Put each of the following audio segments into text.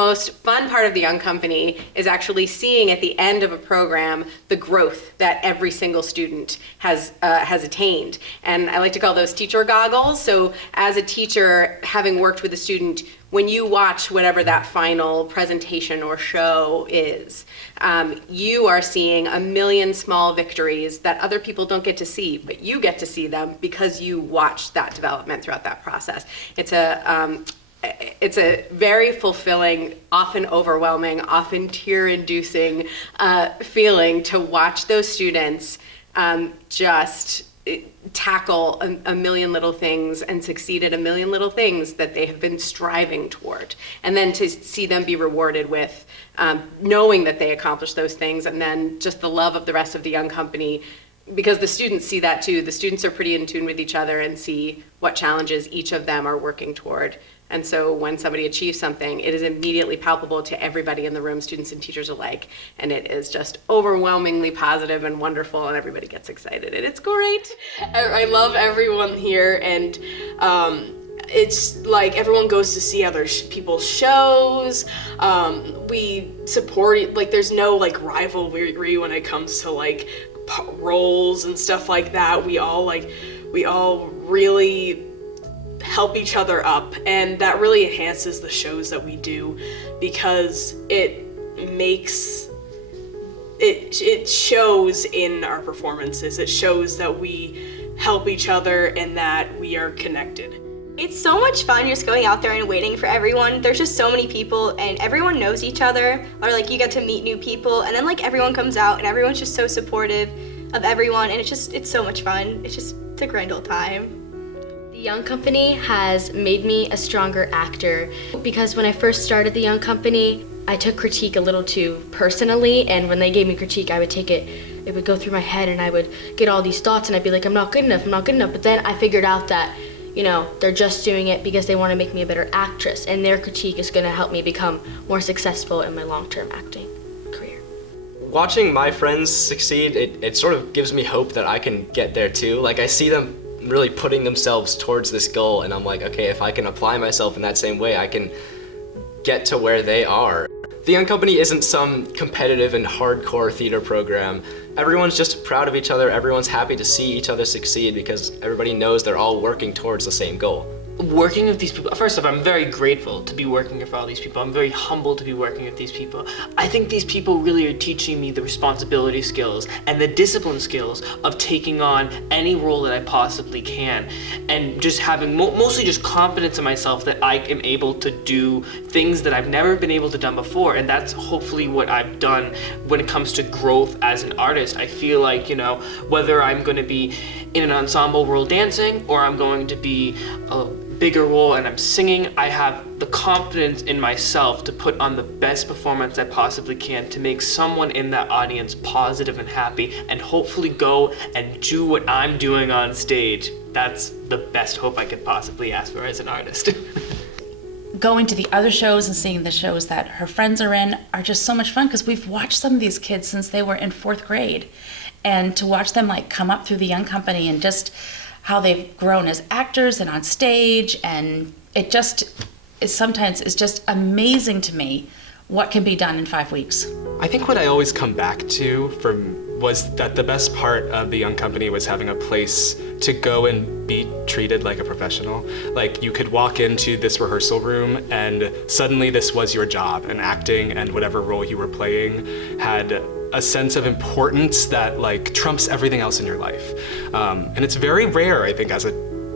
most fun part of the Young Company is actually seeing at the end of a program the growth that every single student has attained. And I like to call those teacher goggles. So as a teacher, having worked with a student, when you watch whatever that final presentation or show is, you are seeing a million small victories that other people don't get to see, but you get to see them because you watched that development throughout that process. It's a very fulfilling, often overwhelming, often tear-inducing feeling to watch those students just tackle a million little things and succeed at a million little things that they have been striving toward. And then to see them be rewarded with knowing that they accomplished those things, and then just the love of the rest of the Young Company, because the students see that too. The students are pretty in tune with each other and see what challenges each of them are working toward. And so when somebody achieves something, it is immediately palpable to everybody in the room, students and teachers alike. And it is just overwhelmingly positive and wonderful, and everybody gets excited, and it's great. I love everyone here, and it's like everyone goes to see other people's shows. We support, like there's no like rivalry when it comes to like roles and stuff like that. We all really help each other up, and that really enhances the shows that we do, because it shows in our performances. It shows that we help each other and that we are connected. It's so much fun just going out there and waiting for everyone. There's just so many people, and everyone knows each other, or like you get to meet new people, and then like everyone comes out and everyone's just so supportive of everyone, and it's so much fun. It's a grand old time. The Young Company has made me a stronger actor, because when I first started the Young Company, I took critique a little too personally, and when they gave me critique, I would take it would go through my head, and I would get all these thoughts, and I'd be like, I'm not good enough, but then I figured out that, you know, they're just doing it because they want to make me a better actress, and their critique is going to help me become more successful in my long-term acting career. Watching my friends succeed, it sort of gives me hope that I can get there too. Like, I see them really putting themselves towards this goal, and I'm like, okay, if I can apply myself in that same way, I can get to where they are. The Young Company isn't some competitive and hardcore theater program. Everyone's just proud of each other. Everyone's happy to see each other succeed because everybody knows they're all working towards the same goal. Working with these people, first off, I'm very grateful to be working with all these people. I'm very humbled to be working with these people. I think these people really are teaching me the responsibility skills and the discipline skills of taking on any role that I possibly can, and just having mostly just confidence in myself that I am able to do things that I've never been able to done before, and that's hopefully what I've done when it comes to growth as an artist. I feel like, you know, whether I'm going to be in an ensemble role dancing, or I'm going to be a bigger role and I'm singing, I have the confidence in myself to put on the best performance I possibly can to make someone in that audience positive and happy, and hopefully go and do what I'm doing on stage. That's the best hope I could possibly ask for as an artist. Going to the other shows and seeing the shows that her friends are in are just so much fun, because we've watched some of these kids since they were in 4th grade, and to watch them like come up through the Young Company and just how they've grown as actors and on stage, and it just is sometimes it's just amazing to me what can be done in 5 weeks. I think what I always come back to was that the best part of the Young Company was having a place to go and be treated like a professional. Like, you could walk into this rehearsal room and suddenly this was your job, and acting and whatever role you were playing had a sense of importance that like trumps everything else in your life. And it's very rare, I think, as a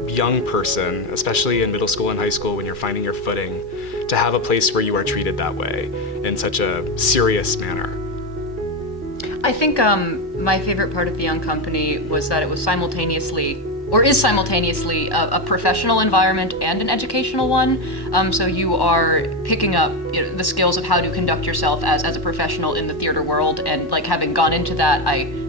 young person, especially in middle school and high school when you're finding your footing, to have a place where you are treated that way in such a serious manner. I think my favorite part of the Young Company was that it was simultaneously a professional environment and an educational one. So you are picking up, you know, the skills of how to conduct yourself as a professional in the theater world, and like having gone into that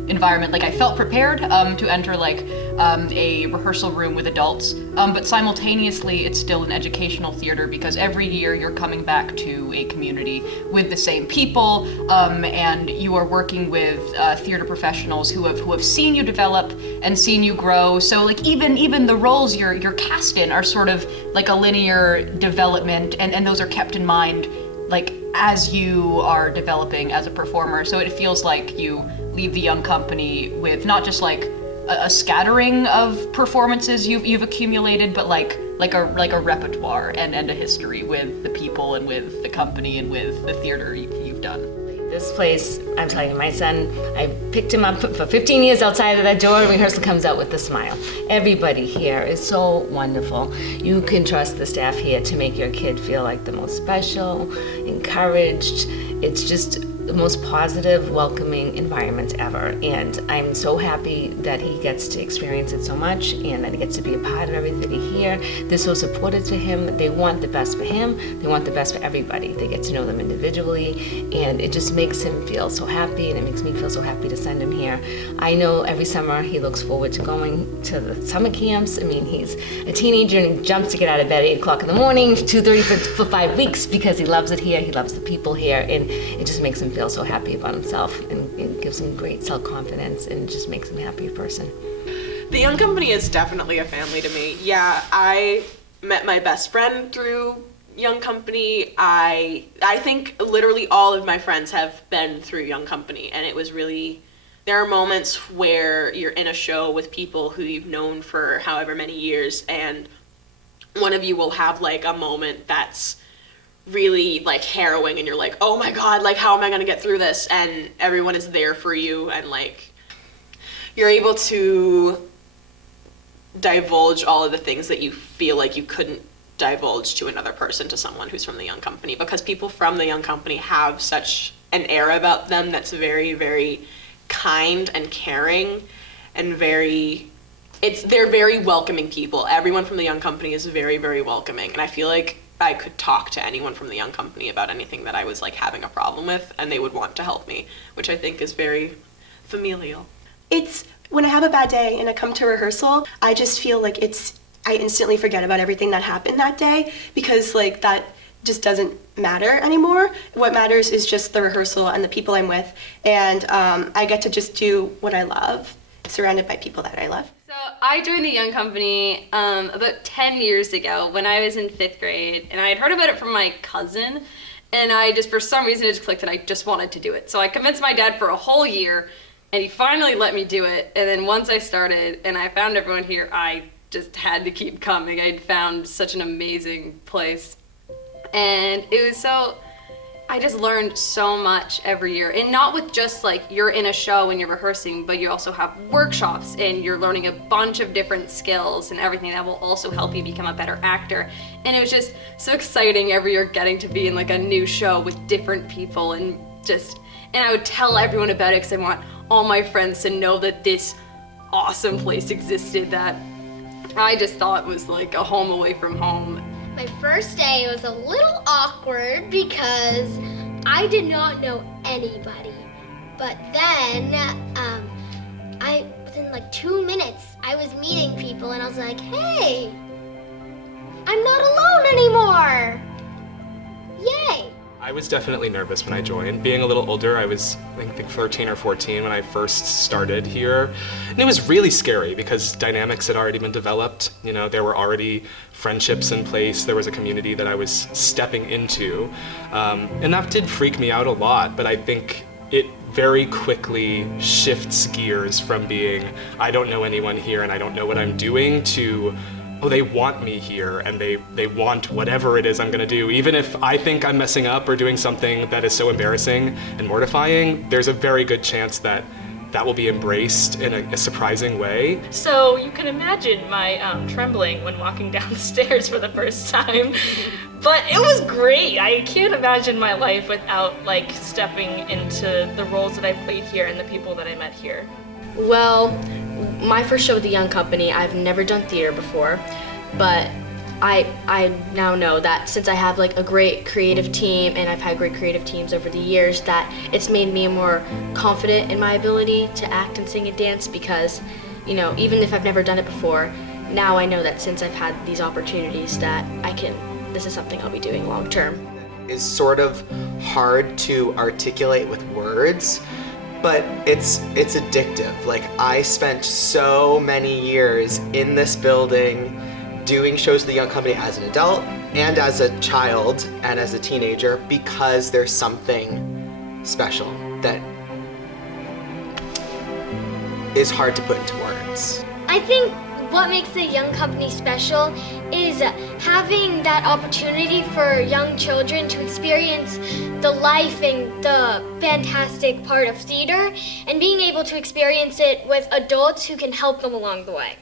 environment, like I felt prepared to enter like a rehearsal room with adults, but simultaneously it's still an educational theater, because every year you're coming back to a community with the same people, and you are working with theater professionals who have seen you develop and seen you grow. So like even the roles you're cast in are sort of like a linear development, and those are kept in mind like as you are developing as a performer. So it feels like you leave the Young Company with not just like a scattering of performances you've accumulated, but like a repertoire and a history with the people and with the company and with the theater you've done. This place, I'm telling you, my son, I picked him up for 15 years outside of that door, and rehearsal comes out with a smile. Everybody here is so wonderful. You can trust the staff here to make your kid feel like the most special, encouraged. It's just the most positive, welcoming environment ever. And I'm so happy that he gets to experience it so much and that he gets to be a part of everything here. They're so supportive to him. They want the best for him. They want the best for everybody. They get to know them individually, and it just makes him feel so happy, and it makes me feel so happy to send him here. I know every summer he looks forward to going to the summer camps. I mean, he's a teenager and he jumps to get out of bed at 8 o'clock in the morning, 2:30 for 5 weeks, because he loves it here. He loves the people here, and it just makes him feel so happy about himself, and it gives him great self-confidence, and it just makes him a happier person. The Young Company is definitely a family to me. Yeah, I met my best friend through Young Company. I think literally all of my friends have been through Young Company, and it was really, there are moments where you're in a show with people who you've known for however many years, and one of you will have like a moment that's really like harrowing, and you're like, oh my god, like how am I gonna get through this? And everyone is there for you, and like you're able to divulge all of the things that you feel like you couldn't divulge to another person, to someone who's from the Young Company, because people from the Young Company have such an air about them that's very, very kind and caring, and they're very welcoming people. Everyone from the Young Company is very, very welcoming, and I feel like I could talk to anyone from the Young Company about anything that I was like having a problem with, and they would want to help me, which I think is very familial. It's when I have a bad day and I come to rehearsal, I just feel like I instantly forget about everything that happened that day, because like that just doesn't matter anymore. What matters is just the rehearsal and the people I'm with, and I get to just do what I love, surrounded by people that I love. So I joined the Young Company about 10 years ago when I was in 5th grade, and I had heard about it from my cousin, and I just, for some reason, it just clicked and I just wanted to do it. So I convinced my dad for a whole year, and he finally let me do it. And then once I started and I found everyone here, I just had to keep coming. I'd found such an amazing place. And it was so, I just learned so much every year. And not with just like you're in a show and you're rehearsing, but you also have workshops and you're learning a bunch of different skills and everything that will also help you become a better actor. And it was just so exciting every year getting to be in like a new show with different people, and I would tell everyone about it because I want all my friends to know that this awesome place existed that I just thought was like a home away from home. My first day was a little awkward because I did not know anybody. But then, within like 2 minutes, I was meeting people and I was like, hey, I'm not alone anymore. Yay. I was definitely nervous when I joined. Being a little older, I was, I think 13 or 14 when I first started here. And it was really scary because dynamics had already been developed. You know, there were already friendships in place. There was a community that I was stepping into. And that did freak me out a lot, but I think it very quickly shifts gears from being, I don't know anyone here and I don't know what I'm doing, to, oh, they want me here and they want whatever it is I'm gonna do. Even if I think I'm messing up or doing something that is so embarrassing and mortifying, there's a very good chance that that will be embraced in a surprising way. So you can imagine my trembling when walking down the stairs for the first time. But it was great. I can't imagine my life without like stepping into the roles that I played here and the people that I met here. Well, my first show with the Young Company, I've never done theater before, but I now know that since I have like a great creative team, and I've had great creative teams over the years, that it's made me more confident in my ability to act and sing and dance, because, you know, even if I've never done it before, now I know that since I've had these opportunities that this is something I'll be doing long term. Is sort of hard to articulate with words, but it's addictive. Like, I spent so many years in this building doing shows with the Young Company as an adult, and as a child and as a teenager, because there's something special that is hard to put into words. I think what makes the Young Company special is having that opportunity for young children to experience the life and the fantastic part of theater, and being able to experience it with adults who can help them along the way.